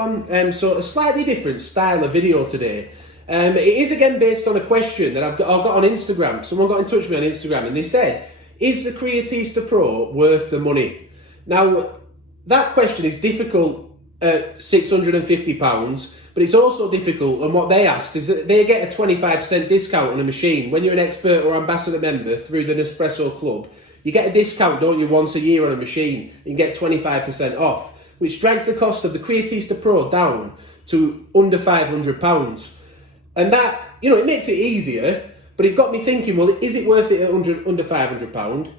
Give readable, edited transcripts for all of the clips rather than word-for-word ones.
everyone. So a slightly different style of video today. It is again based on a question that I've got on Instagram. Someone got in touch with me on Instagram and they said, is the Creatista Pro worth the money? Now, that question is difficult at £650, but it's also difficult, and what they asked is that they get a 25% discount on a machine. When you're an expert or ambassador member through the Nespresso Club, you get a discount, don't you, once a year on a machine. You can get 25% off, which drags the cost of the Creatista Pro down to under £500. And that, it makes it easier, but it got me thinking, well, is it worth it at under £500?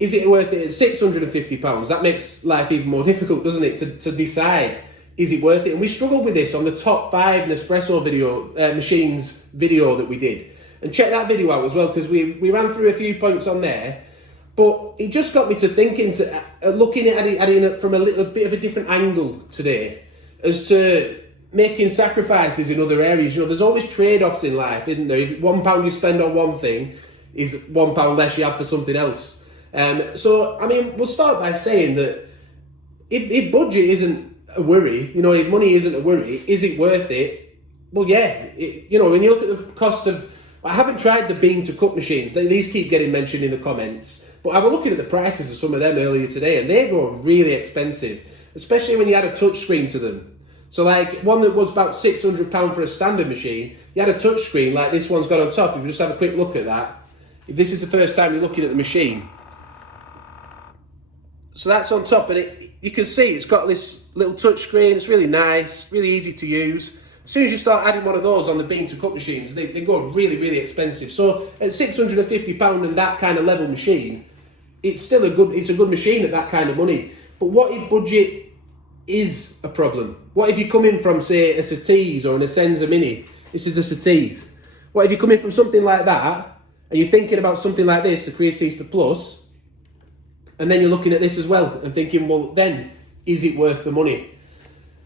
Is it worth it at £650? That makes life even more difficult, doesn't it, to decide, is it worth it? And we struggled with this on the top 5 Nespresso machines video that we did. And check that video out as well, because we ran through a few points on there. But it just got me to thinking, looking at it from a little bit of a different angle today, as to making sacrifices in other areas. There's always trade-offs in life, isn't there? If £1 you spend on one thing is £1 less you have for something else. We'll start by saying that if budget isn't a worry, if money isn't a worry, is it worth it? Well, yeah. When you look at the cost of, I haven't tried the bean to cup machines. These keep getting mentioned in the comments, but I was looking at the prices of some of them earlier today, and they go really expensive, especially when you add a touch screen to them. So like one that was about £600 for a standard machine, you had a touch screen like this one's got on top. If you just have a quick look at that, if this is the first time you're looking at the machine, so that's on top, and you can see it's got this little touch screen. It's really nice, really easy to use. As soon as you start adding one of those on the bean to cup machines, they go really, really expensive. So at £650 and that kind of level machine, it's a good machine at that kind of money. But what if budget is a problem? What if you come in from, say, a Surtees or an Essenza Mini? This is a Surtees. What if you come in from something like that, and you're thinking about something like this, the Creatista Plus, and then you're looking at this as well and thinking, well, then, is it worth the money?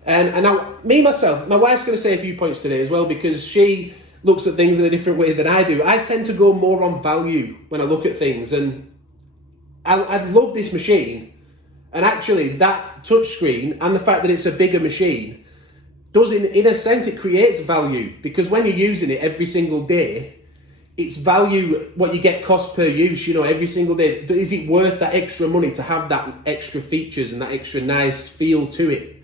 And now, my wife's going to say a few points today as well, because she looks at things in a different way than I do. I tend to go more on value when I look at things, and I love this machine. And actually, that touchscreen and the fact that it's a bigger machine does, in a sense, it creates value, because when you're using it every single day, it's value what you get cost per use, every single day. Is it worth that extra money to have that extra features and that extra nice feel to it?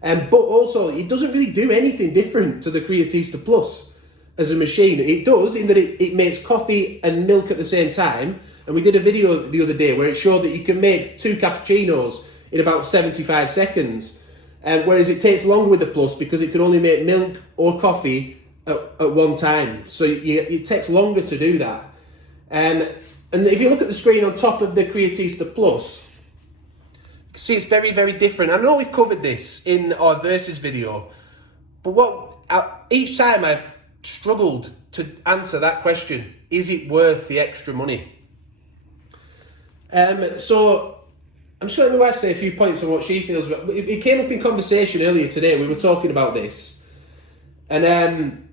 But also, it doesn't really do anything different to the Creatista Plus as a machine. It does, in that it makes coffee and milk at the same time. And we did a video the other day where it showed that you can make 2 cappuccinos in about 75 seconds. Whereas it takes longer with the Plus, because it can only make milk or coffee at one time. So it takes longer to do that. And if you look at the screen on top of the Creatista Plus, you can see it's very, very different. I know we've covered this in our Versus video, but each time I've struggled to answer that question, is it worth the extra money? So I'm just letting my wife say a few points on what she feels about it. It came up in conversation earlier today. We were talking about this, and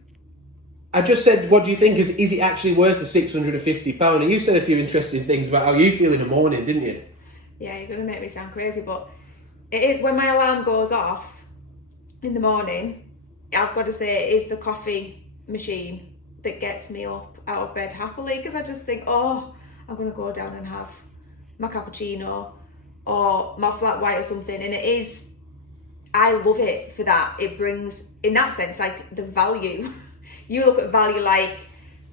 I just said, what do you think? Is it actually worth the £650? And you said a few interesting things about how you feel in the morning, didn't you? Yeah, you're going to make me sound crazy, but it is, when my alarm goes off in the morning, I've got to say it is the coffee machine that gets me up out of bed happily, because I just think, I'm going to go down and have my cappuccino or my flat white or something. And it is, I love it for that. It brings, in that sense, like the value. You look at value like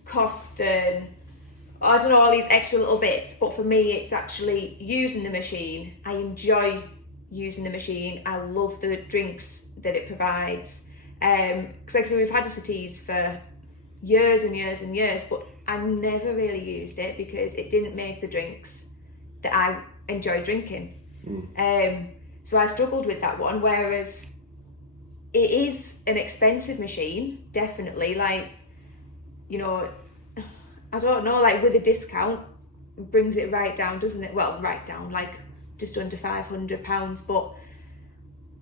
cost and, I don't know, all these extra little bits. But for me, it's actually using the machine. I enjoy using the machine. I love the drinks that it provides. Because like I said, we've had Surtees for years and years and years, but I never really used it because it didn't make the drinks that I enjoy drinking. So I struggled with that one, whereas it is an expensive machine, definitely. Like, I don't know, like with a discount, brings it right down, doesn't it? Well, right down, like just under £500, but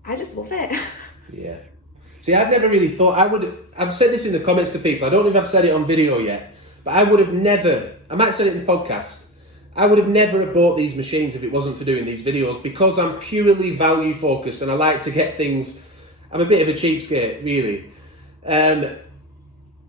I just love it. Yeah. See, I've never really thought, I've said this in the comments to people, I don't know if I've said it on video yet, but I might have said it in the podcast, I would have never have bought these machines if it wasn't for doing these videos, because I'm purely value focused and I like to get things I'm a bit of a cheapskate, really. And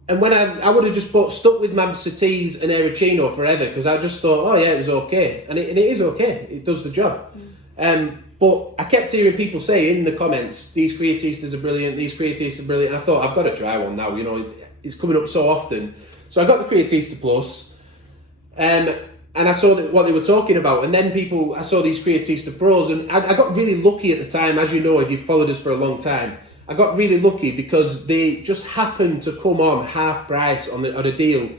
when I would have just stuck with my Saties and Ericino forever, because I just thought, oh yeah, it was okay. And it is okay, it does the job. But I kept hearing people say in the comments, these Creatistas are brilliant, these Creatistas are brilliant. And I thought, I've got to try one now, you know, it's coming up so often. So I got the Creatista Plus, and I saw what they were talking about. And then I saw these Creatista Pros, and I got really lucky at the time, as you know, if you've followed us for a long time. I got really lucky because they just happened to come on half price on a deal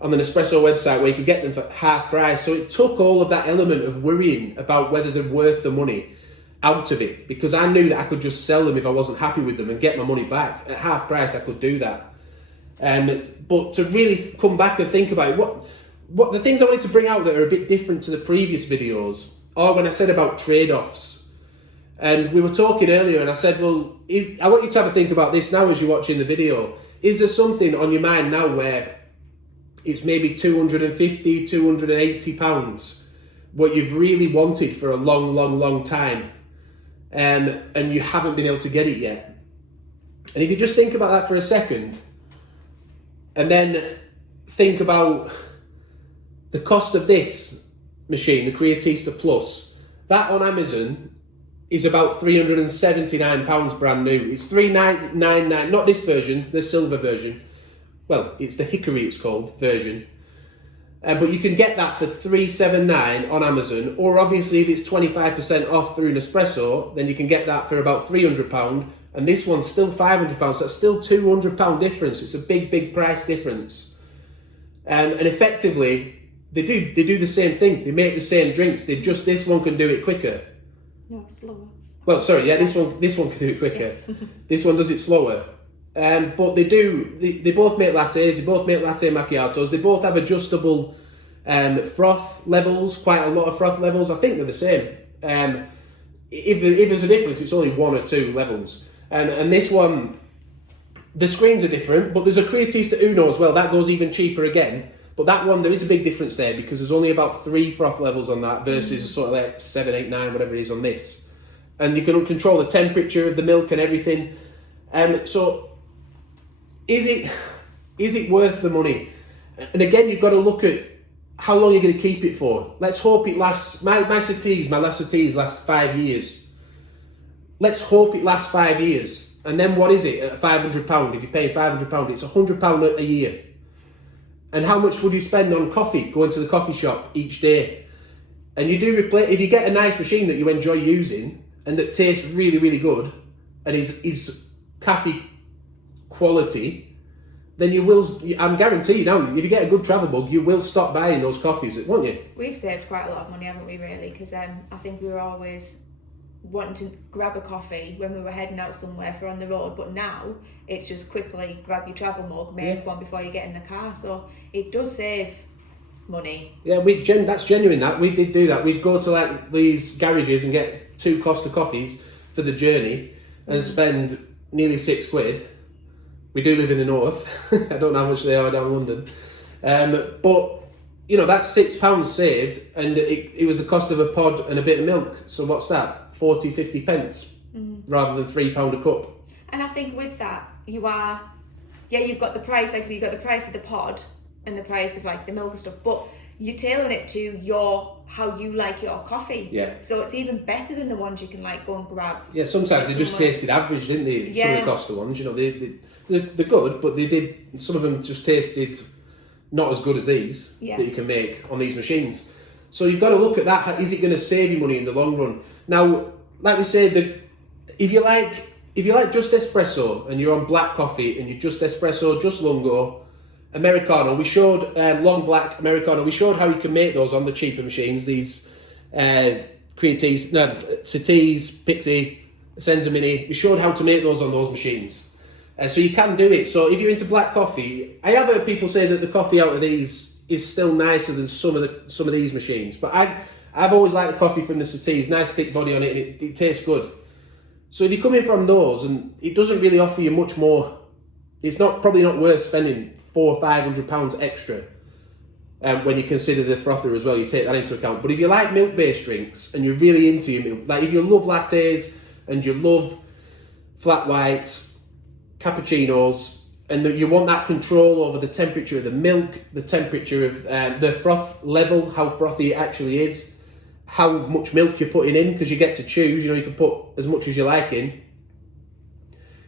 on the Nespresso website where you could get them for half price. So it took all of that element of worrying about whether they're worth the money out of it, because I knew that I could just sell them if I wasn't happy with them and get my money back. At half price, I could do that. But to really come back and think about it, what the things I wanted to bring out that are a bit different to the previous videos are when I said about trade-offs. And we were talking earlier and I said, well, I want you to have a think about this now as you're watching the video. Is there something on your mind now where it's maybe 250, 280 pounds, what you've really wanted for a long time, and you haven't been able to get it yet? And if you just think about that for a second, and then think about the cost of this machine, the Creatista Plus, that on Amazon is about £379 brand new. It's $399, not this version, the silver version. Well, it's the Hickory, it's called, version. But you can get that for $379 on Amazon, or obviously if it's 25% off through Nespresso, then you can get that for about £300, and this one's still £500, so that's still £200 difference. It's a big price difference. And effectively, they do the same thing. They make the same drinks. This one can do it quicker. No, slower. Well, sorry, yeah, this one can do it quicker. This one does it slower. But they both make lattes, they both make latte macchiatos, they both have adjustable froth levels, quite a lot of froth levels. I think they're the same. If there's a difference, it's only 1 or 2 levels. And this one, the screens are different, but there's a Creatista Uno as well, that goes even cheaper again. But that one, there is a big difference there because there's only about 3 froth levels on that versus sort of like 7, 8, 9, whatever it is on this. And you can control the temperature of the milk and everything. So is it worth the money? And again, you've got to look at how long you're going to keep it for. Let's hope it lasts. My last Saties last 5 years. Let's hope it lasts 5 years. And then what is it at £500? If you pay £500, it's £100 a year. And how much would you spend on coffee, going to the coffee shop each day? And you do replace, if you get a nice machine that you enjoy using and that tastes really good and is cafe quality, then you will, I'm guarantee you now, if you get a good travel mug, you will stop buying those coffees, won't you? We've saved quite a lot of money, haven't we, really? Because I think we were always wanting to grab a coffee when we were heading out somewhere for on the road, but now it's just quickly grab your travel mug, make one before you get in the car, so it does save money. Yeah, that's genuine. That we did do that. We'd go to like these garages and get 2 Costa coffees for the journey and spend nearly £6. We do live in the north. I don't know how much they are down London, but you know, that's £6 saved, and it was the cost of a pod and a bit of milk. So what's that? 40, 50 pence rather than £3 a cup. And I think with that, you've got the price, like, so you've got the price of the pod and the price of like the milk and stuff, but you're tailoring it to how you like your coffee. Yeah. So it's even better than the ones you can like go and grab. Yeah, sometimes they just tasted average, didn't they? Yeah. Some of the Costa ones, you know, they're good, but some of them just tasted not as good as these that you can make on these machines. So you've got to look at that. Is it going to save you money in the long run? Now, like we say, if you like just espresso and you're on black coffee and you just espresso, just lungo, Americano, we showed long black Americano, we showed how you can make those on the cheaper machines, these Saties, Pixie, Senza Mini, we showed how to make those on those machines. So you can do it. So if you're into black coffee, I have heard people say that the coffee out of these is still nicer than some of these machines, but I've always liked the coffee from the Saties, nice thick body on it, and it tastes good. So if you come in from those and it doesn't really offer you much more, it's probably not worth spending £400 or £500 extra when you consider the frother as well, you take that into account. But if you like milk-based drinks and you're really into your milk, like if you love lattes and you love flat whites, cappuccinos, and you want that control over the temperature of the milk, the temperature of the froth level, how frothy it actually is, how much milk you're putting in, because you get to choose. You can put as much as you like in.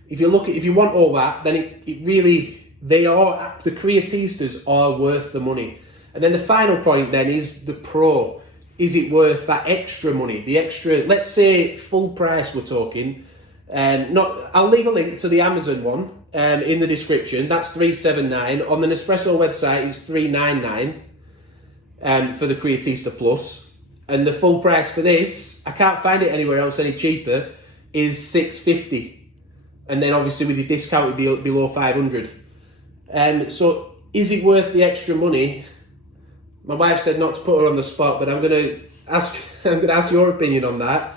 If you want all that, then the Creatistas are worth the money. And then the final point then is the Pro. Is it worth that extra money? The extra, let's say full price we're talking. I'll leave a link to the Amazon one in the description. That's $379. On the Nespresso website it's $399 for the Creatista Plus. And the full price for this, I can't find it anywhere else any cheaper, is $650. And then obviously with your discount it'd be below $500. So is it worth the extra money? My wife said not to put her on the spot, but I'm gonna ask your opinion on that,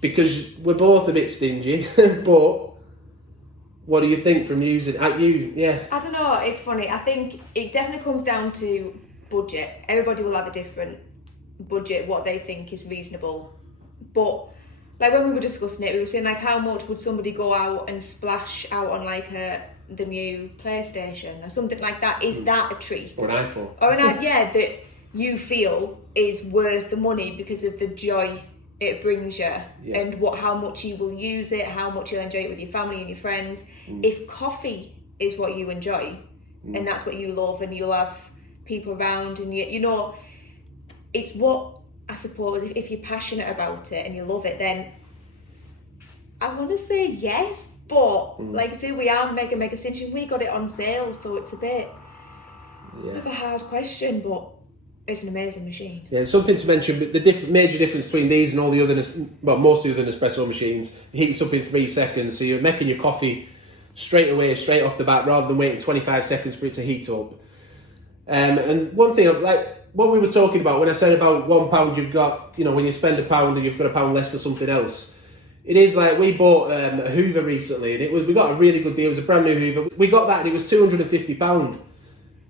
because we're both a bit stingy. But what do you think from using Yeah. I don't know, it's funny. I think it definitely comes down to budget. Everybody will have a different budget, what they think is reasonable. But like when we were discussing it, we were saying like, how much would somebody go out and splash out on like the new PlayStation or something like that? Is that a treat? Or an iPhone. Or that you feel is worth the money because of the joy it brings you, and how much you will use it, how much you'll enjoy it with your family and your friends. If coffee is what you enjoy and that's what you love, and you'll have people around, and it's what, I suppose, if you're passionate about it and you love it, then I want to say yes. But like I say, we are mega stingy. We got it on sale, so it's a bit of a hard question, but it's an amazing machine. Yeah, something to mention, but the major difference between these and all the other, most of the other Nespresso machines, it heats up in 3 seconds, so you're making your coffee straight away, straight off the bat, rather than waiting 25 seconds for it to heat up. And one thing, like what we were talking about when I said about £1 you've got, when you spend £1 and you've got £1 less for something else. It is like we bought a Hoover recently, and we got a really good deal. It was a brand new Hoover. We got that and it was £250.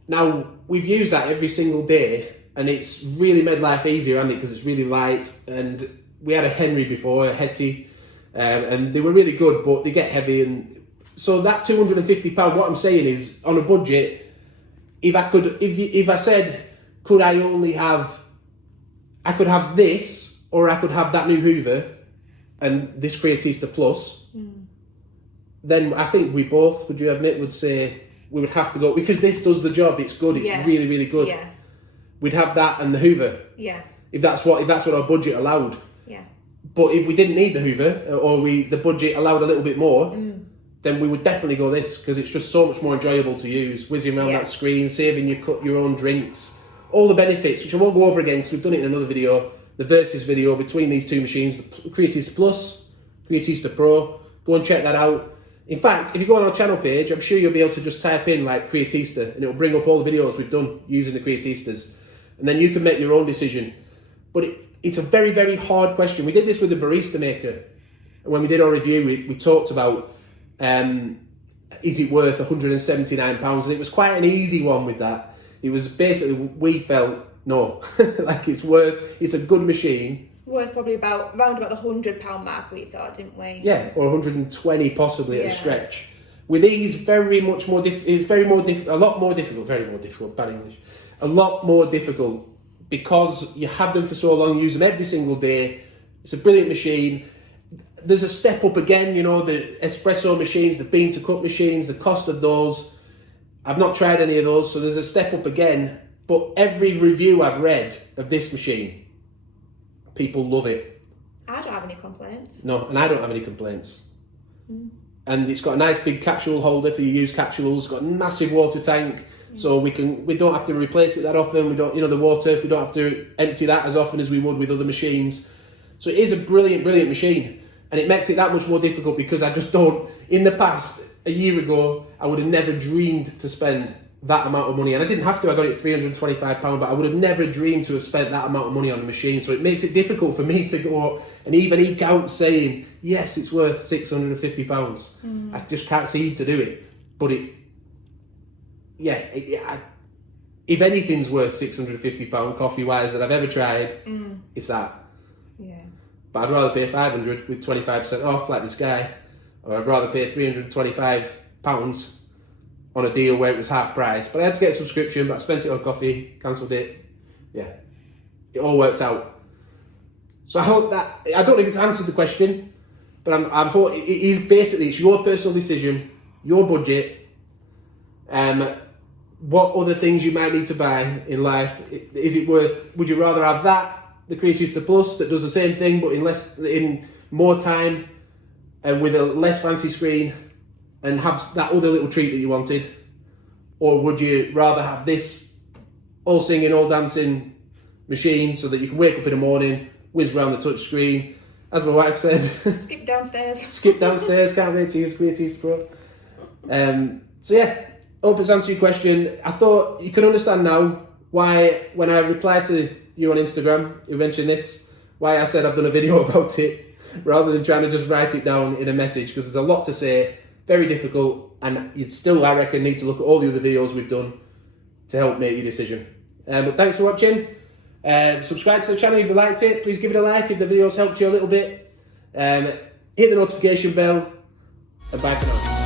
Now, we've used that every single day, and it's really made life easier, hasn't it? Because it's really light. And we had a Henry before, a Hetty, and they were really good, but they get heavy. And so that £250, what I'm saying is, on a budget, if I said, could I could have this, or I could have that new Hoover and this Creatista Plus, then I think we both, would you admit, would say we would have to go, because this does the job, it's good, it's really, really good. Yeah. We'd have that and the Hoover. Yeah. If that's what our budget allowed. Yeah. But if we didn't need the Hoover, or the budget allowed a little bit more, then we would definitely go this, because it's just so much more enjoyable to use, whizzing around that screen, saving your own drinks, all the benefits, which I won't go over again because we've done it in another video, the versus video between these two machines, the Creatista Plus, Creatista Pro. Go and check that out. In fact, if you go on our channel page, I'm sure you'll be able to just type in like Creatista, and it'll bring up all the videos we've done using the Creatistas, and then you can make your own decision. But it's a very, very hard question. We did this with the barista maker, and when we did our review, we talked about is it worth £179, and it was quite an easy one with that. It was basically, we felt no, like it's a good machine. Worth probably around about the £100 mark, we thought, didn't we? Yeah, or 120 possibly at a stretch. With these, very much more it's a lot more difficult, bad English. A lot more difficult, because you have them for so long, use them every single day. It's a brilliant machine. There's a step up again, the espresso machines, the bean to cup machines, the cost of those. I've not tried any of those, so there's a step up again. But every review I've read of this machine, people love it. I don't have any complaints. No, and I don't have any complaints. And it's got a nice big capsule holder for your used capsules. It's got a massive water tank, so we don't have to replace it that often. We don't, the water, we don't have to empty that as often as we would with other machines. So it is a brilliant, brilliant machine, and it makes it that much more difficult because I just don't. In the past, a year ago, I would have never dreamed to spend that amount of money, and I didn't have to. I got it £325, but I would have never dreamed to have spent that amount of money on the machine. So it makes it difficult for me to go and even eke out saying yes, it's worth £650. I just can't seem to do it. But if anything's worth £650 coffee wise that I've ever tried, it's that. Yeah. But I'd rather pay £500 with 25% off, like this guy. or I'd rather pay £325 on a deal where it was half price. But I had to get a subscription, but I spent it on coffee, cancelled it. Yeah, it all worked out. So I hope that, I don't know if it's answered the question, but I'm it is basically, it's your personal decision, your budget, what other things you might need to buy in life. Is it worth, would you rather have that, the Creatista Plus, that does the same thing but in more time and with a less fancy screen, and have that other little treat that you wanted? Or would you rather have this all singing, all dancing machine so that you can wake up in the morning, whiz around the touch screen, as my wife says, skip downstairs. Skip downstairs, can't wait to use Creatista Pro. So yeah, hope it's answered your question. I thought you can understand now why, when I replied to you on Instagram, you mentioned this, why I said I've done a video about it, rather than trying to just write it down in a message, because there's a lot to say, very difficult, and you'd still, I reckon, need to look at all the other videos we've done to help make your decision. But thanks for watching. Subscribe to the channel if you liked it. Please give it a like if the video's helped you a little bit. Hit the notification bell, and bye for now.